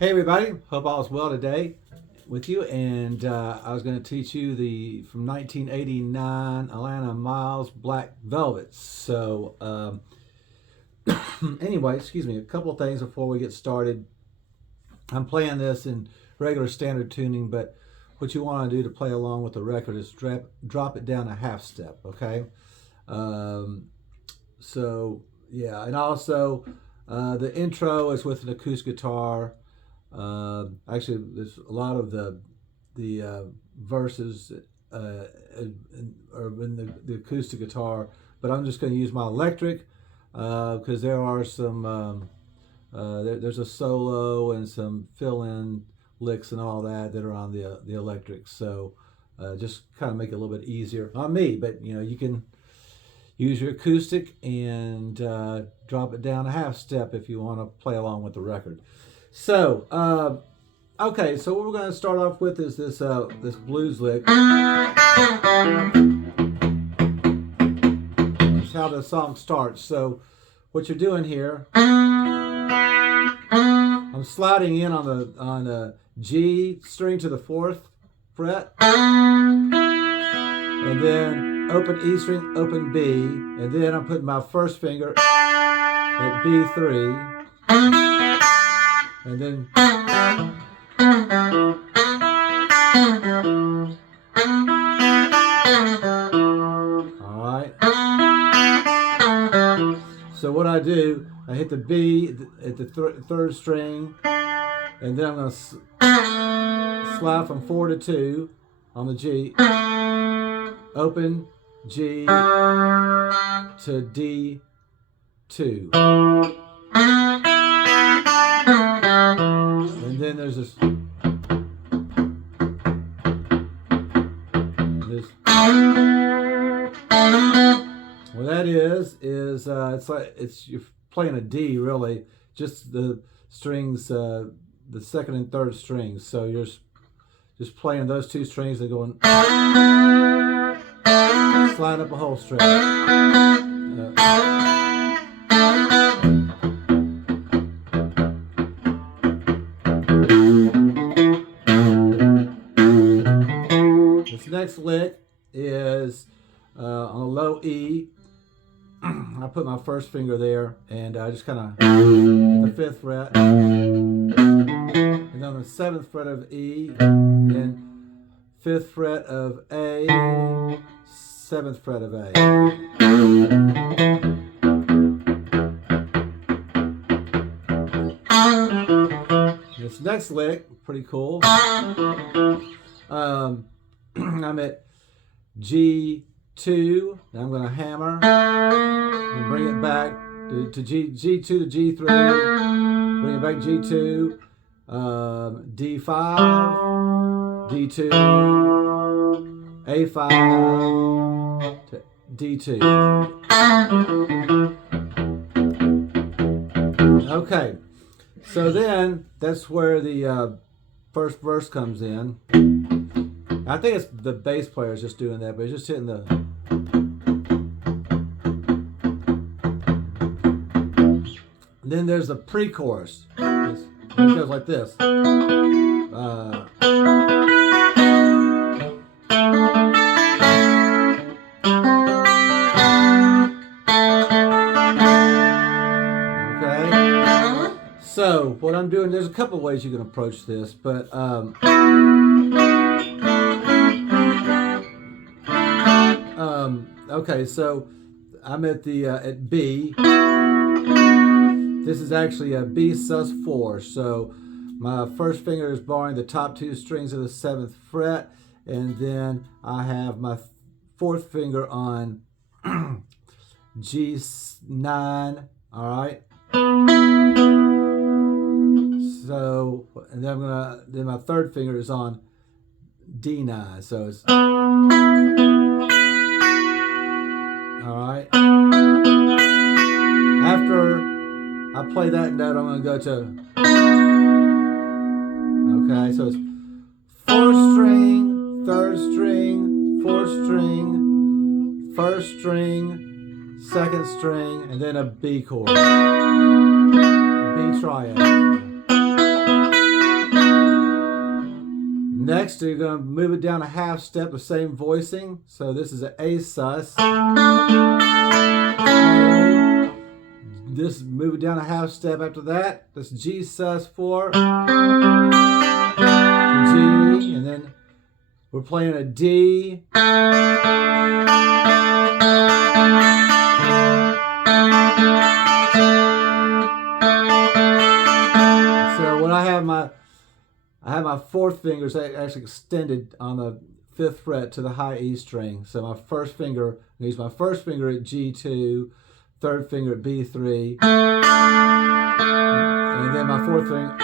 Hey everybody, hope all is well today with you. And I was going to teach you the from 1989 Alannah Myles Black Velvet. So anyway, excuse me, a couple of things before we get started. I'm playing this in regular standard tuning, but what you want to do to play along with the record is drop it down a half step, okay? So yeah, and also the intro is with an acoustic guitar. Actually, there's a lot of the verses are in the acoustic guitar, but I'm just going to use my electric because there are some there's a solo and some fill-in licks and all that are on the electric. So just kind of make it a little bit easier on me, but you know, you can use your acoustic and drop it down a half step if you want to play along with the record. So, okay, so what we're going to start off with is this this blues lick. That's how the song starts. So, what you're doing here, I'm sliding in on the G string to the 4th fret, and then open E string, open B, and then I'm putting my first finger at B3. And then all right. So what I do, I hit the B at the 3rd string, and then I'm going to slide from 4 to 2 on the G, open G to D2. And then there's this what that is it's like you're playing a D, really, just the strings, the 2nd and 3rd strings. So you're just playing those 2 strings and going slide up a whole string. Next lick is on a low E. I put my first finger there and I just kind of the 5th fret, and then on the 7th fret of E, then 5th fret of A, 7th fret of A. This next lick, pretty cool. I'm at G2, and I'm going to hammer and bring it back to G2 to G3, bring it back G2, D5, D2, A5 to D2. Okay, so then that's where the first verse comes in. I think it's the bass player is just doing that, but he's just hitting the. And then there's the pre-chorus. It goes like this. Okay. So what I'm doing, there's a couple of ways you can approach this, but okay, so I'm at the at B. This is actually a B sus4. So my first finger is barring the top 2 strings of the 7th fret, and then I have my 4th finger on G9. All right. So, and then then my 3rd finger is on D9. So it's alright. After I play that note, I'm going to go to, okay, so it's 4th string, 3rd string, 4th string, 1st string, 2nd string, and then a B chord. B triad. Next, you're going to move it down a half step, the same voicing. So this is an A sus. This, move it down a half step after that. That's G sus 4 to G, and then we're playing a D. So when I have my fourth fingers actually extended on the 5th fret to the high E string. So my first finger, I use my first finger at G2, third finger at B3, and then my fourth finger.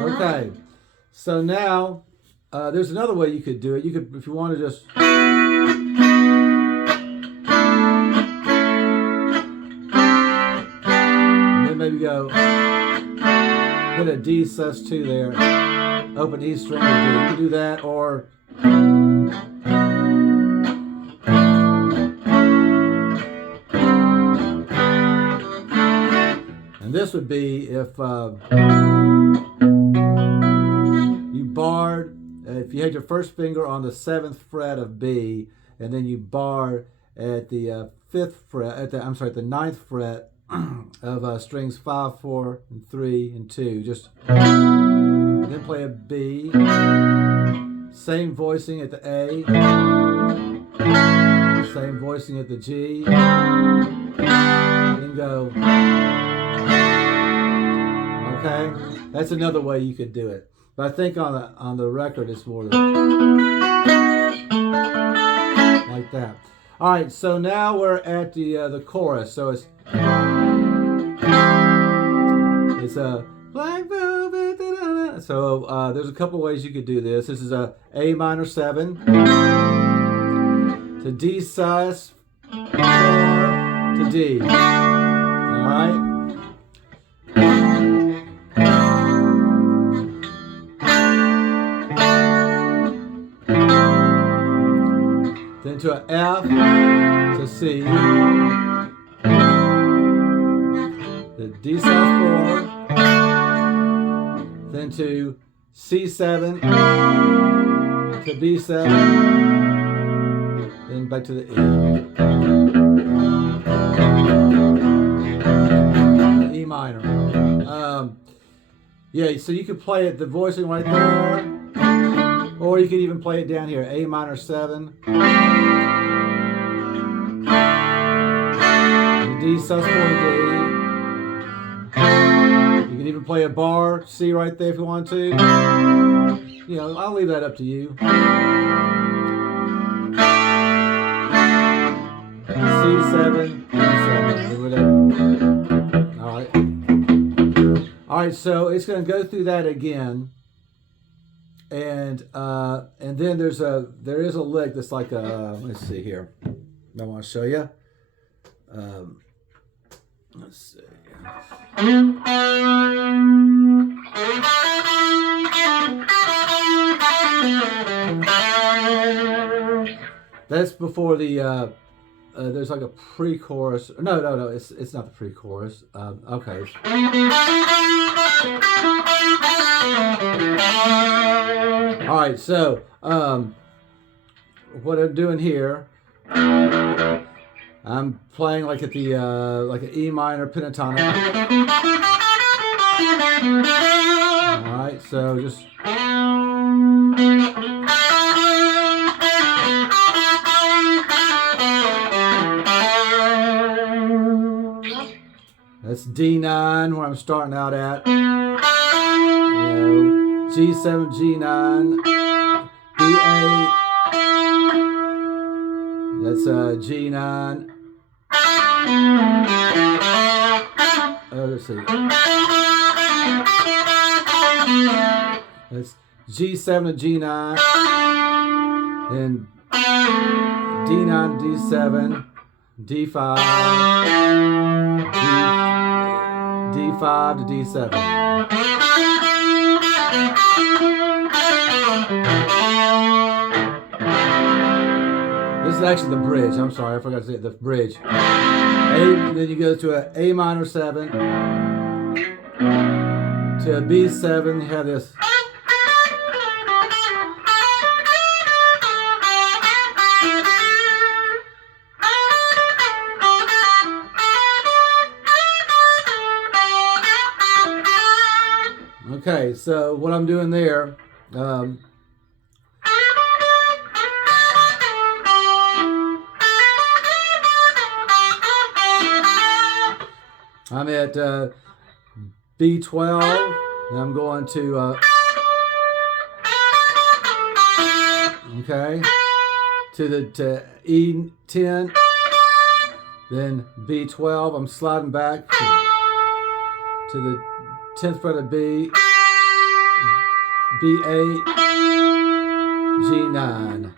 Okay, so now there's another way you could do it. You could, if you want to just maybe go hit a D sus2 there, open E string, you can do that, or and this would be if you barred, if you had your first finger on the 7th fret of B, and then you bar at the 5th fret, at the 9th fret of strings 5, 4, and 3, and 2. Just then play a B. Same voicing at the A. Same voicing at the G. Then go. Okay, that's another way you could do it. But I think on the record it's more like that. All right, so now we're at the chorus. So it's a black velvet. So there's a couple ways you could do this. This is a A minor 7 to D sus 4 to D. All right. Then to an F to C. The D sus 4, then to C7, to B7, then back to the E. The E minor. Yeah, so you could play it, the voicing right there, or you could even play it down here, A minor 7, D sus 4 D. You can even play a bar C right there if you want to. You know, I'll leave that up to you. C7, D7, whatever. All right. All right. So it's going to go through that again, and then there is a lick that's like a. Let's see here. I want to show you. Let's see. That's before the there's like a pre-chorus. No, it's not the pre-chorus. Okay. All right, so what I'm doing here, I'm playing like at the like an E minor pentatonic. All right, so just that's D9 where I'm starting out at. G7, G9, B8. That's G9. Let's see. That's G7 to G9, then D9 to D7, D5, D5 to D7. is actually the bridge. I'm sorry, I forgot to say it, the bridge. A, then you go to a A minor 7, to a B7, you have this. Okay, so what I'm doing there, I'm at B12, and I'm going to, okay, to E10, then B12, I'm sliding back to the 10th fret of B, B8, G9.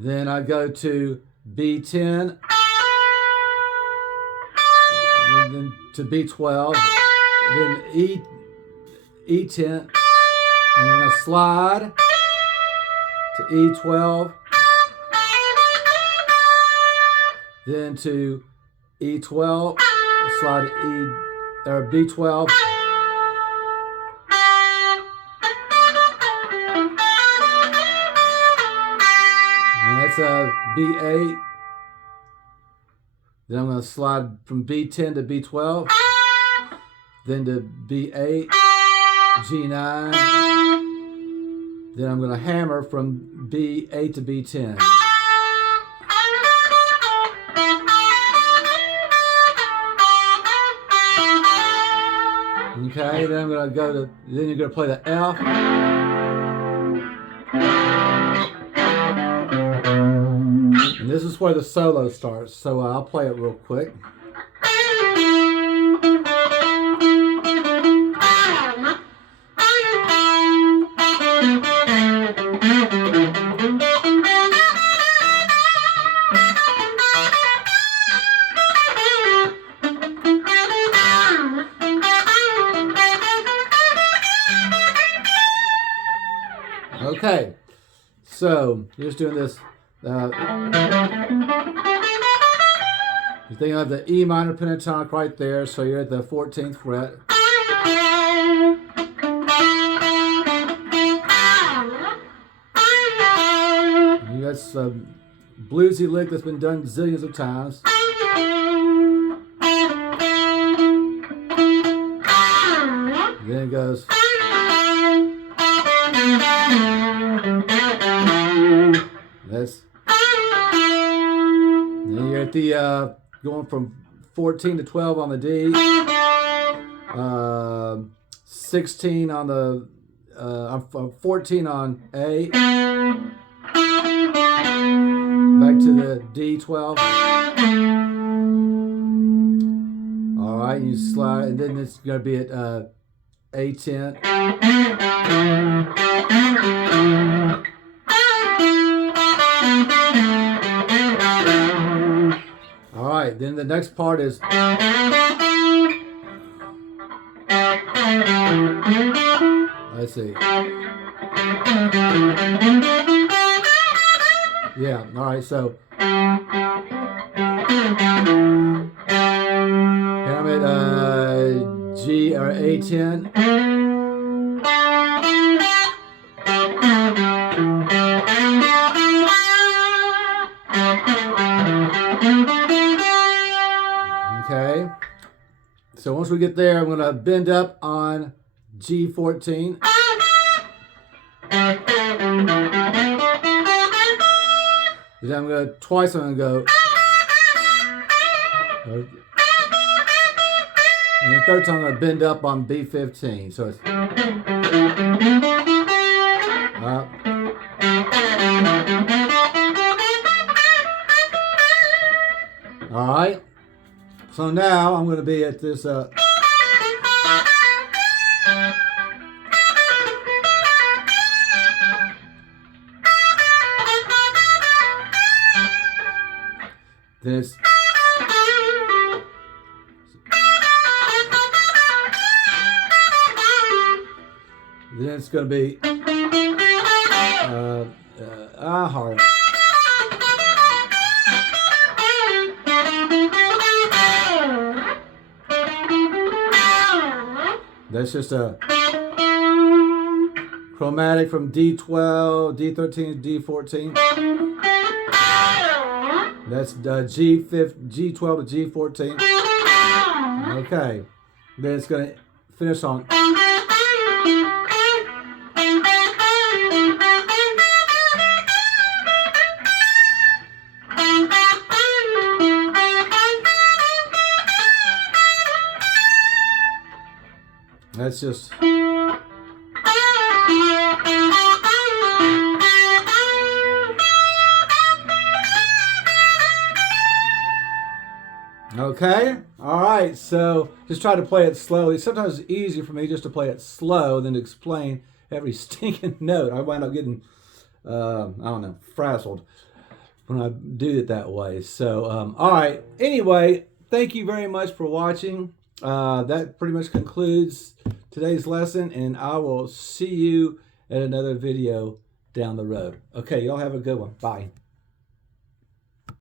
Then I go to B10, then to B12, then E10, and then I slide to E12, then to E12, slide to B12, and that's B8. Then I'm going to slide from B10 to B12, then to B8, G9. Then I'm going to hammer from B8 to B10. Okay, then I'm going to go to, then you're going to play the F. And this is where the solo starts, so I'll play it real quick. Okay, so you're just doing this. You think of the E minor pentatonic right there, so you're at the 14th fret. You got some bluesy lick that's been done zillions of times. Then it goes. That's. Then you're at the going from 14 to 12 on the D, 16 on the 14 on A, back to the D12. All right, you slide, and then it's going to be at A10. Alright, then the next part is. Let's see. Yeah, alright, so. I'm at G or A10. Okay, so once we get there, I'm going to bend up on G14. Then I'm going to, twice I'm going to go. And the third time I'm going to bend up on B15. So it's. All right. So now I'm going to be at this. This. Then it's going to be. hard. That's just a chromatic from D12, D13, D14. That's G12 to G14. Okay. Then it's going to finish on. That's just. Okay, all right, so just try to play it slowly. Sometimes it's easier for me just to play it slow than to explain every stinking note. I wind up getting, I don't know, frazzled when I do it that way. So, all right, anyway, thank you very much for watching. That pretty much concludes today's lesson, and I will see you at another video down the road. Okay, y'all have a good one. Bye.